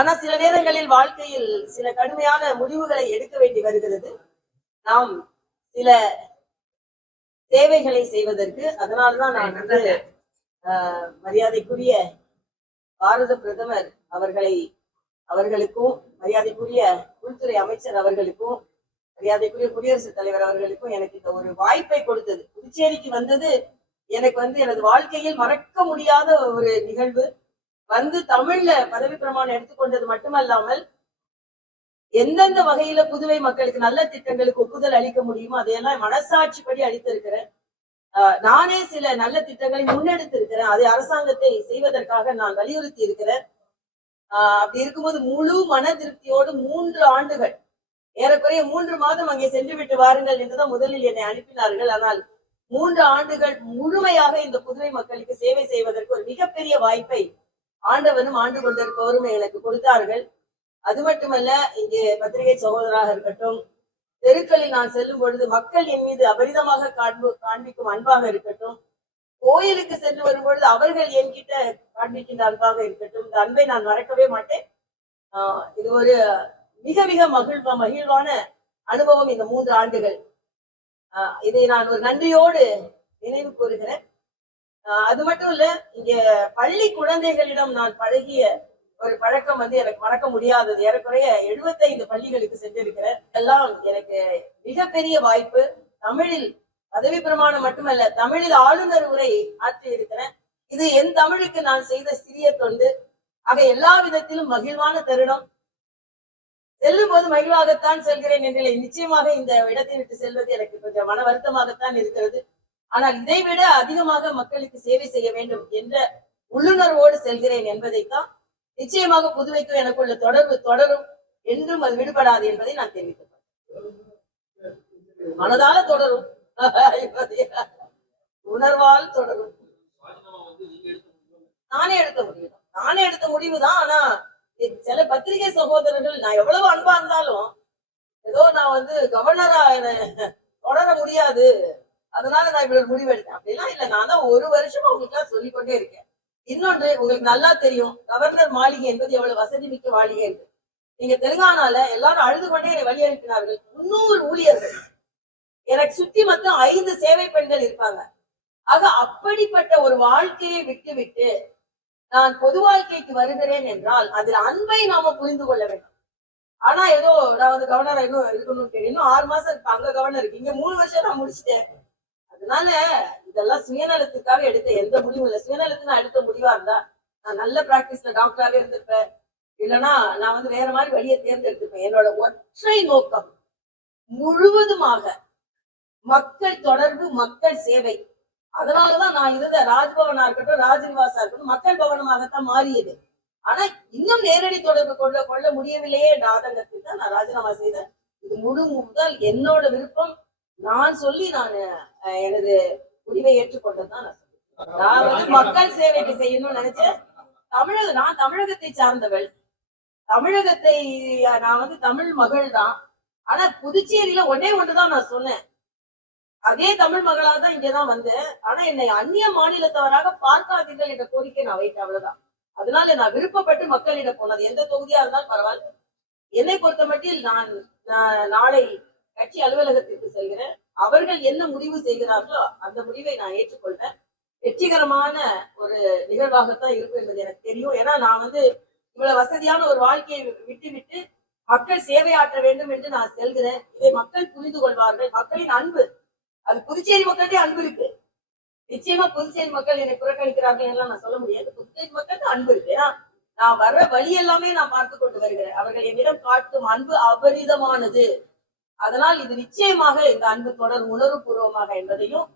ஆனா சில நேரங்களில் வாழ்க்கையில் சில கடுமையான முடிவுகளை எடுக்க வேண்டி வருகிறது. நாம் சில சேவைகளை செய்வதற்கு. அதனால்தான் நான் வந்து மரியாதைக்குரிய பாரத பிரதமர் அவர்களுக்கும் மரியாதைக்குரிய உள்துறை அமைச்சர் அவர்களுக்கும் மரியாதைக்குரிய குடியரசுத் தலைவர் அவர்களுக்கும் எனக்கு இந்த ஒரு வாய்ப்பை கொடுத்தது. புதுச்சேரிக்கு வந்தது எனக்கு வந்து எனது வாழ்க்கையில் மறக்க முடியாத ஒரு நிகழ்வு. வந்து தமிழ்ல பதவி பிரமாணம் எடுத்துக்கொண்டது மட்டுமல்லாமல் எந்தெந்த வகையில புதுவை மக்களுக்கு நல்ல திட்டங்களுக்கு ஒப்புதல் அளிக்க முடியுமோ அதையெல்லாம் மனசாட்சிப்படி அளித்திருக்கிறேன். நானே சில நல்ல திட்டங்களை முன்னெடுத்து இருக்கிறேன். அதை அரசாங்கத்தை செய்வதற்காக நான் வலியுறுத்தி இருக்கிறேன். அப்படி இருக்கும்போது முழு மன திருப்தியோடு 3 ஆண்டுகள் ஏறக்குறைய 3 மாதம் அங்கே சென்று விட்டு வாருங்கள் என்றுதான் முதலில் என்னை அனுப்பினார்கள். ஆனால் 3 ஆண்டுகள் முழுமையாக இந்த புதுவை மக்களுக்கு சேவை செய்வதற்கு ஒரு மிகப்பெரிய வாய்ப்பை ஆண்டவனும் ஆண்டு கொண்டிருப்பவரும் எனக்கு கொடுத்தார்கள். அது மட்டுமல்ல, இங்கே பத்திரிகை சகோதராக இருக்கட்டும், தெருக்களில் நான் செல்லும் பொழுது மக்கள் என் மீது அபரிதமாக காண்பிக்கும் அன்பாக இருக்கட்டும், கோயிலுக்கு சென்று வரும் பொழுது அவர்கள் என்கிட்ட காண்பிக்கின்ற அன்பாக இருக்கட்டும், இந்த அன்பை நான் மறக்கவே மாட்டேன். இது ஒரு மிக மிக மகிழ்வான அனுபவம் இந்த 3 ஆண்டுகள். இதை நான் ஒரு நன்றியோடு நினைவு கூறுகிறேன். அது மட்டும் இல்ல, இங்க பள்ளி குழந்தைகளிடம் நான் பழகிய ஒரு பழக்கம் வந்து எனக்கு மறக்க முடியாதது. ஏறக்குறைய 75 பள்ளிகளுக்கு சென்றிருக்கிறேன். எல்லாம் எனக்கு மிகப்பெரிய வாய்ப்பு. தமிழில் பதவி பிரமாணம் மட்டுமல்ல, தமிழில் ஆளுநர் உரை ஆற்றி இருக்கிறேன். இது என் தமிழுக்கு நான் செய்த சிறிய தொண்டு. ஆக எல்லா விதத்திலும் மகிழ்வான தருணம். செல்லும் போது மகிழ்வாகத்தான் செல்கிறேன் என்றில்லை. நிச்சயமாக இந்த இடத்தை விட்டு செல்வது எனக்கு கொஞ்சம் மன வருத்தமாகத்தான் இருக்கிறது. ஆனால் இதைவிட அதிகமாக மக்களுக்கு சேவை செய்ய வேண்டும் என்ற உள்ளுணர்வோடு செல்கிறேன் என்பதைத்தான். நிச்சயமாக புதுவைக்கும் எனக்குள்ள தொடர்பு தொடரும், என்றும் அது விடுபடாது என்பதை நான் தெரிவிக்கிறேன். மனதால தொடரும், உணர்வால் தொடரும். நானே எடுத்த முடிவுதான். ஆனா சில பத்திரிகை சகோதரர்கள் நான் எவ்வளவு அன்பா இருந்தாலும் ஏதோ நான் வந்து கவர்னரா தொடர முடியாது, அதனால நான் இவ்வளவு முடிவு எடுத்தேன் அப்படிலாம் இல்ல. நான் தான் ஒரு வருஷமா உங்களுக்கு எல்லாம் சொல்லிக்கொண்டே இருக்கேன். இன்னொன்று உங்களுக்கு நல்லா தெரியும், கவர்னர் மாளிகை என்பது எவ்வளவு வசதி மிக்க மாளிகை என்று. நீங்க தெலுங்கானால எல்லாரும் அழுது கொண்டே என்னை வழி அனுப்பினார்கள். 300 ஊழியர்கள் எனக்கு சுத்தி மொத்தம் 5 சேவை பெண்கள் இருப்பாங்க. ஆக அப்படிப்பட்ட ஒரு வாழ்க்கையை விட்டு நான் பொது வாழ்க்கைக்கு வருகிறேன் என்றால் அதில் அன்பை நாம புரிந்து கொள்ள வேண்டும். ஆனா ஏதோ நான் வந்து கவர்னர் இன்னும் இருக்கணும்னு கேட்டேன். இன்னும் 6 மாசம் இருக்கு, அங்க கவர்னர் இருக்கு, இங்க 3 வருஷம் நான் முடிச்சுட்டேன். அதனால இதெல்லாம் சுயநலத்துக்காக எடுத்த எந்த முடிவும் இல்லை. சுயநலத்துக்கு நான் எடுத்த முடிவா இருந்தா நான் நல்ல பிராக்டிஸ்ல டாக்டராகவே இருந்திருப்பேன். இல்லைன்னா நான் வந்து வேற மாதிரி வழியை தேர்ந்தெடுத்திருப்பேன். என்னோட ஒற்றை நோக்கம் முழுவதுமாக மக்கள் தொடர்பு, மக்கள் சேவை. அதனாலதான் நான் இருந்த ராஜ்பவனா இருக்கட்டும், ராஜ்நிவாசா இருக்கட்டும் மக்கள் பவனமாகத்தான் மாறியது. ஆனா இன்னும் நேரடி தொடர்பு கொள்ள முடியவில்லையே என்ற ஆதங்கத்தில் தான் நான் ராஜினாமா செய்தேன். இது முதல் என்னோட விருப்பம். நான் சொல்லி நான் எனது முடிவை ஏற்றுக்கொண்டதுதான் நான் வந்து மக்கள் சேவைக்கு செய்யணும்னு நினைச்சேன். நான் தமிழகத்தை சார்ந்தவள். தமிழகத்தை நான் வந்து தமிழ் மகள் தான். ஆனா புதுச்சேரியில ஒன்றுதான் நான் சொன்னேன், அதே தமிழ் மகளாக தான் இங்கதான் வந்தேன். ஆனா என்னை அந்நிய மாநிலத்தவராக பார்க்காதீர்கள் என்ற கோரிக்கை நான் வைத்தேன், அவ்வளவுதான். அதனால நான் விருப்பப்பட்டு மக்களிடம் போனது. எந்த தொகுதியா இருந்தாலும் பரவாயில்ல. என்னை பொறுத்த மட்டில் நான் நாளை கட்சி அலுவலகத்திற்கு செல்கிறேன். அவர்கள் என்ன முடிவு செய்கிறார்களோ அந்த முடிவை நான் ஏற்றுக்கொள்வேன். வெற்றிகரமான ஒரு நிகழ்வாகத்தான் இருக்கும் என்பது எனக்கு தெரியும். ஏன்னா நான் வந்து இவ்வளவு வசதியான ஒரு வாழ்க்கையை விட்டு மக்கள் சேவை ஆற்ற வேண்டும் என்று நான் செல்கிறேன். இதை மக்கள் புரிந்து கொள்வார்கள். மக்களின் அன்பு, அது புதுச்சேரி மக்களுக்கே அன்பு இருக்கு. நிச்சயமா புதுச்சேரி மக்கள் என்னை புறக்கணிக்கிறார்கள் எல்லாம் நான் சொல்ல முடியாது. புதுச்சேரி மக்களுக்கு அன்பு இருக்கு. ஏன்னா நான் வர்ற வழி எல்லாமே நான் பார்த்து கொண்டு வருகிறேன். அவர்கள் என்னிடம் காட்டும் அன்பு அபரிதமானது. அதனால் இது நிச்சயமாக இந்த அன்பு தொடர் உணர்வுபூர்வமாக என்பதையும்,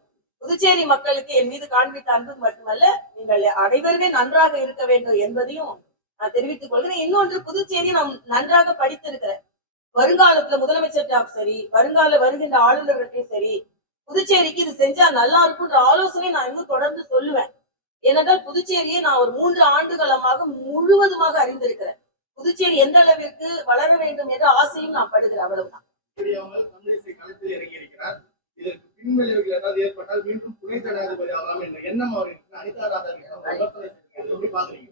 புதுச்சேரி மக்களுக்கு என் மீது காண்பித்த அன்பு மட்டுமல்ல, நீங்கள் அனைவருமே நன்றாக இருக்க வேண்டும் என்பதையும் நான் தெரிவித்துக் கொள்கிறேன். இன்னொன்று, புதுச்சேரி நான் நன்றாக படித்திருக்கிறேன். வருங்காலத்துல முதலமைச்சர் சரி, வருகின்ற ஆளுநர்களையும் சரி, புதுச்சேரிக்கு இது செஞ்சா நல்லா இருக்கும்ன்ற ஆலோசனை நான் இன்னும் தொடர்ந்து சொல்லுவேன். ஏனென்றால் புதுச்சேரியை நான் ஒரு 3 ஆண்டுகாலமாக முழுவதுமாக அறிந்திருக்கிறேன். புதுச்சேரி எந்த அளவிற்கு வளர வேண்டும் என்ற ஆசையும் நான் படுகிறேன், அவ்வளவுதான். இதற்கு பின்விளைவுகள் ஏதாவது ஏற்பட்டால் மீண்டும் துணை ஜனாதிபதி ஆகலாம் என்ற எண்ணம் அவருக்கு அனிதா ராதா எப்படி பாக்குறீங்க?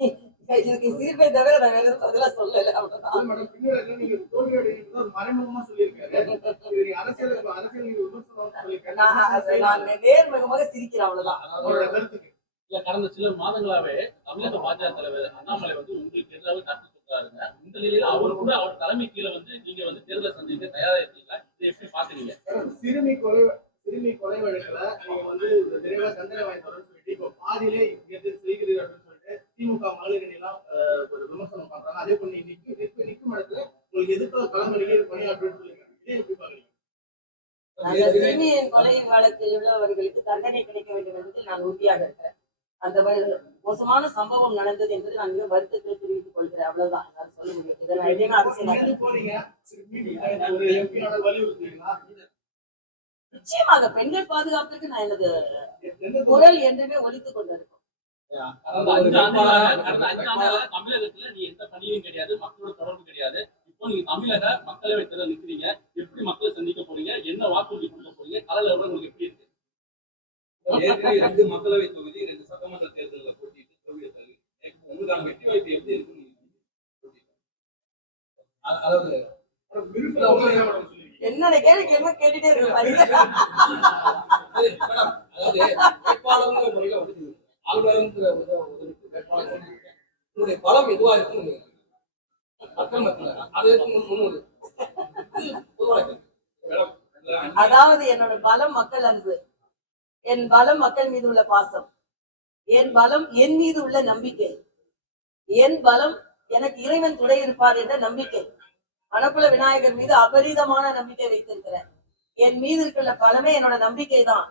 இதுக்கு சிரிப்பை தவிர நான் வேற எதுவும் பதிலா சொல்லல, அவ்வளவுதான். மேடம் பின்னணியில நீங்க தோல்வி அடைகிறது ஒரு மறைமுகமா சொல்லியிருக்காரு. இது அரசியல் நீங்க விமர்சனம் சொல்லியிருக்காரு. நான் நேர்முகமாக சிரிக்கிறேன், அவ்வளவுதான். அவரோட கருத்துக்கு இல்ல கடந்த சில மாதங்களாவே தமிழக பாஜக தலைவர் அண்ணாமலை வந்து உங்களுக்கு எதிராக கருத்து சொல்றாருங்க. இந்த நிலையில அவரு கூட அவர் தலைமை கீழ வந்து நீங்க வந்து தேர்தலை சந்திக்க தயாரா இருக்கீங்களா? இதை எப்படி பாக்குறீங்க? சிறுமி கொலை வழக்குல நீங்க வந்து விரைவா தண்டனை வாங்கி தரணும்னு சொல்லிட்டு இப்போ பாதியிலே எது செய்கிறீர்கள் அப்படின்னு சொல்லிட்டு திமுக மகளிர் அணிலாம் ஒரு விமர்சனம் பண்றாங்க. அதே போல நிற்கும் இடத்துல உங்களுக்கு எதிர்ப்பு களமறிக்கை பணியாற்றுன்னு சொல்லியிருக்காங்க. இதே எப்படி பாக்குறீங்க? அந்த சிறுமியின் கொலை வழக்கில் உள்ளவர்களுக்கு தண்டனை கிடைக்க வேண்டும் என்பதில் நான் உறுதியாக இருக்கிறேன். அந்த மோசமான சம்பவம் நடந்தது என்பது நான் மிக வருத்தத்தை தெரிவித்துக் கொள்கிறேன், அவ்வளவுதான் என்னால் சொல்ல முடியும். இதை நான் எதையும் அரசியல் போறீங்க ஒரு எம்பியான வலியுறுத்தீங்களா? நிச்சயமாக பெண்கள் பாதுகாப்புக்கு நான் எனது குரல் என்றுமே ஒலித்துக் கொண்டிருக்கோம். கடந்த 5 ஆண்டுகளாக தமிழகத்துல நீ எந்த பணியும் கிடையாது, மக்களோட தொடர்பு கிடையாது. இப்போ நீங்க தமிழக மக்களவை தேர்தல் நிக்கிறீங்க. எப்படி மக்களை சந்திக்க போறீங்க? என்ன வாக்குறுதி கொடுக்க போறீங்க? கள நிலவரம் உங்களுக்கு எப்படி இருக்கு? ஏற்கனவே 2 மக்களவை தொகுதி 2 சட்டமன்ற தேர்தலில் போட்டிட்டு தோல்வியை தள்ளி உங்களுக்கான வெற்றி வாய்ப்பு எப்படி இருக்குன்னு அதாவது என்னோட கேள்வி கேட்டுட்டே இருக்க அதாவது வேட்பாளர்ங்கிற முறையில வந்து ஆளுநருங்கிற வேட்பாளர் உங்களுடைய பலம் எதுவா இருக்குன்னு மக்கள் மத்தியில் அது முன்னோடு அதாவது என்னோட பலம் மக்கள் அன்பு, என் பலம் மக்கள் மீது உள்ள பாசம், என் பலம் என் மீது உள்ள நம்பிக்கை, என் பலம் எனக்கு இறைவன் துணை இருப்பார் என்ற நம்பிக்கை. மணக்குள விநாயகர் மீது அபரிதமான நம்பிக்கை வைத்திருக்கிறேன். என் மீது இருக்கிற பலமே என்னோட நம்பிக்கை தான்.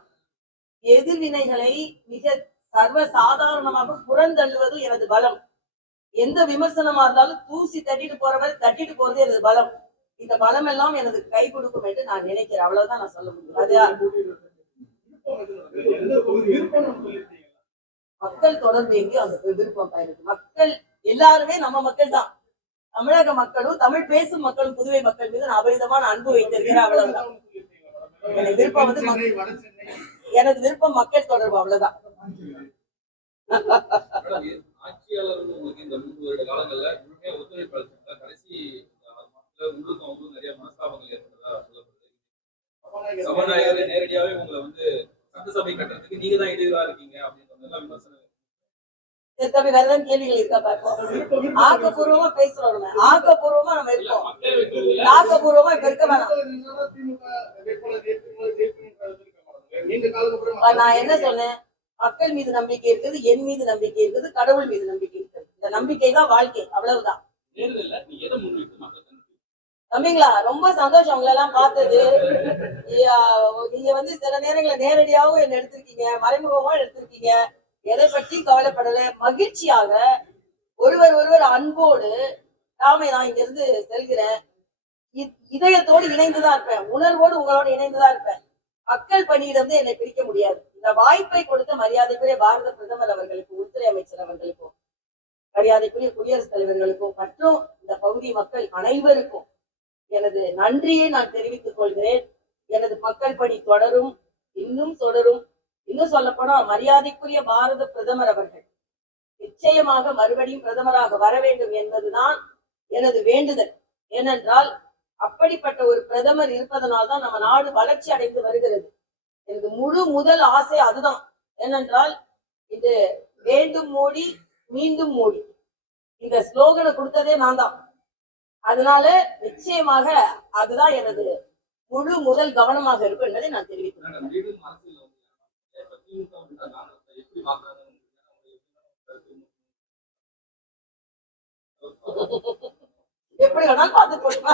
எதிர்வினைகளை மிக சர்வ சாதாரணமாக புறந்தள்ளுவது எனது பலம். எந்த விமர்சனமா இருந்தாலும் தூசி தட்டிட்டு தட்டிட்டு போறது எனது பலம். இந்த பலம் எல்லாம் எனது கை கொடுக்கும் என்று நான் நினைக்கிறேன், அவ்வளவுதான் நான் சொல்ல முடியும். மக்கள் தொடர்பு எங்கே அந்த விருப்பம் பயனுக்கு மக்கள் எல்லாருமே நம்ம மக்கள் தான். தமிழக மக்களும் தமிழ் பேசும் மக்களும் புதுவை மக்கள் மீது நான் அபரிதமான அன்பு வைத்திருக்கிறேன், அவ்வளவுதான். எனது விருப்பம் வந்து எனது விருப்பம் மக்கள் தொடர்பு, அவ்வளவுதான். ஆட்சியாளர்கள் உங்களுக்கு இந்த 3 வருட காலங்கள்ல முழுமையா ஒத்துழைப்பு அளிச்சாங்க. கடைசி உங்களுக்கும் அவங்களுக்கும் நிறைய மனஸ்தாபங்கள் ஏற்பட்டதா சொல்லப்படுது. சபாநாயகர் நேரடியாவே உங்களை வந்து சட்டசபை கட்டணத்துக்கு நீங்க தான் இடையூறா இருக்கீங்க அப்படின்ற விமர்சனம். தம்பி வேற ஏதாவது கேள்விகள் இருக்கா பார்ப்போம். ஆக்கப்பூர்வமா பேசுறோம், ஆக்கப்பூர்வமா நம்ம இருக்கோம். ஆக்கப்பூர்வமா இப்ப இருக்க வேணாம். நான் என்ன சொன்னேன்? மக்கள் மீது நம்பிக்கை இருக்குது, என் மீது நம்பிக்கை இருக்குது, கடவுள் மீது நம்பிக்கை இருக்குது. இந்த நம்பிக்கை தான் வாழ்க்கை, அவ்வளவுதான். தம்பிங்களா ரொம்ப சந்தோஷம் உங்களை எல்லாம் பார்த்தது. நீங்க வந்து சில நேரங்களில் நேரடியாகவும் என்ன எடுத்திருக்கீங்க, மறைமுகமாவும் எடுத்திருக்கீங்க. எதை பற்றி கவலைப்படல, மகிழ்ச்சியாக ஒருவர் அன்போடு நாம நான் இங்க இருந்து செல்கிறேன். இதயத்தோடு இணைந்துதான் இருப்பேன், உணர்வோடு உங்களோட இணைந்துதான் இருப்பேன். மக்கள் பணியிலிருந்து என்னை பிரிக்க முடியாது. இந்த வாய்ப்பை கொடுத்த மரியாதைக்குரிய பாரத பிரதமர் அவர்களுக்கும், உள்துறை அமைச்சர் அவர்களுக்கும், மரியாதைக்குரிய குடியரசுத் தலைவர்களுக்கும் மற்றும் இந்த பகுதி மக்கள் அனைவருக்கும் எனது நன்றியை நான் தெரிவித்துக் கொள்கிறேன். எனது மக்கள் பணி தொடரும், இன்னும் தொடரும். இன்னும் சொல்ல போனா மரியாதைக்குரிய பாரத பிரதமர் அவர்கள் நிச்சயமாக மறுபடியும் பிரதமராக வர வேண்டும் என்பதுதான் எனது வேண்டுதல். ஏனென்றால் அப்படிப்பட்ட ஒரு பிரதமர் இருப்பதனால்தான் நம்ம நாடு வளர்ச்சி அடைந்து வருகிறது. எனக்கு முதல் ஆசை அதுதான். ஏனென்றால் இது வேண்டும் மோடி மீண்டும் மோடி இந்த ஸ்லோகனை கொடுத்ததே நான் தான். அதனால நிச்சயமாக அதுதான் எனது முதல் கவனமாக இருக்கும் என்பதை நான் தெரிவிக்கிறேன். எப்படி வேணாலும் பார்த்து போடுமா.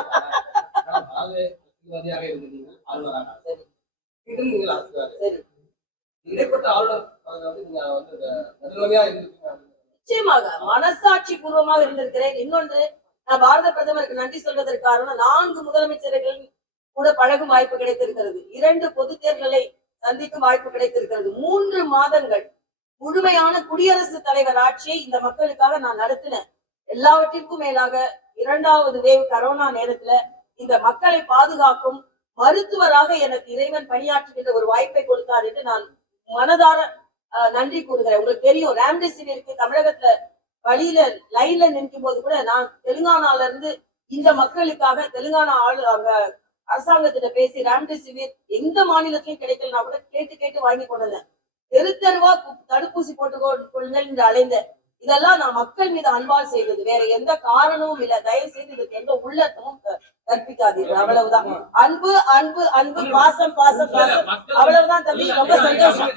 நிச்சயமாக மனசாட்சி பூர்வமாக இருந்திருக்கிறேன். இன்னொன்று, நான் பாரத பிரதமருக்கு நன்றி சொல்வதற்கு காரணம் 4 முதலமைச்சர்கள் கூட பழகும் வாய்ப்பு கிடைத்திருக்கிறது. 2 பொது தேர்தலை சந்திக்கும் வாய்ப்பு கிடைத்திருக்கிறது. 3 மாதங்கள் முழுமையான குடியரசுத் தலைவர் ஆட்சியை இந்த மக்களுக்காக நான் நடத்தினேன். எல்லாவற்றிற்கும் மேலாக 2வது வேவ் கரோனா நேரத்துல இந்த மக்களை பாதுகாக்கும் மருத்துவராக எனக்கு இறைவன் பணியாற்றுகின்ற ஒரு வாய்ப்பை கொடுத்தார் என்று நான் மனதார நன்றி கூறுகிறேன். உங்களுக்கு தெரியும், ராம்டெசிவிருக்கு தமிழகத்துல வழியில லைன்ல நிற்கும் போது கூட நான் தெலுங்கானால இருந்து இந்த மக்களுக்காக தெலுங்கானா அங்க அரசாங்கத்திட்ட பேசி ராம்டெசிவிர் எந்த மாநிலத்திலும் கிடைக்கலனா கூட கேட்டு வாங்கி கொண்டேன். தெருவா தடுப்பூசி போட்டுக்கொள்ளுங்கள் என்று அழைந்தேன். இதெல்லாம் நான் மக்கள் மீது அன்பால் செய்தது, வேற எந்த காரணமும் இல்ல. தயவு செய்து இதுக்கு எந்த உள்ளத்தமும் கற்பிக்காதீர்கள். அவ்வளவுதான். அன்பு அன்பு அன்பு, பாசம் பாசம் பாசம், அவ்வளவுதான் தம்பி. ரொம்ப சந்தோஷம்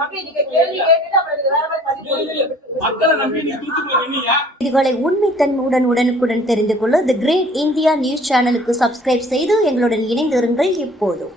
தம்பி. நீங்க கேள்வி கேட்டுட்டு அப்புறம் வேற மாதிரி பதிவு மக்களை நம்பி நீங்க தூத்துக்குள்ள நின்னீங்க. இதுகளை உண்மைத்தன்மையுடன் உடனுக்குடன் தெரிந்து கொள்ள தி கிரேட் இந்தியா நியூஸ் சேனலுக்கு சப்ஸ்கிரைப் செய்து எங்களுடன் இணைந்திருங்கள் எப்போதும்.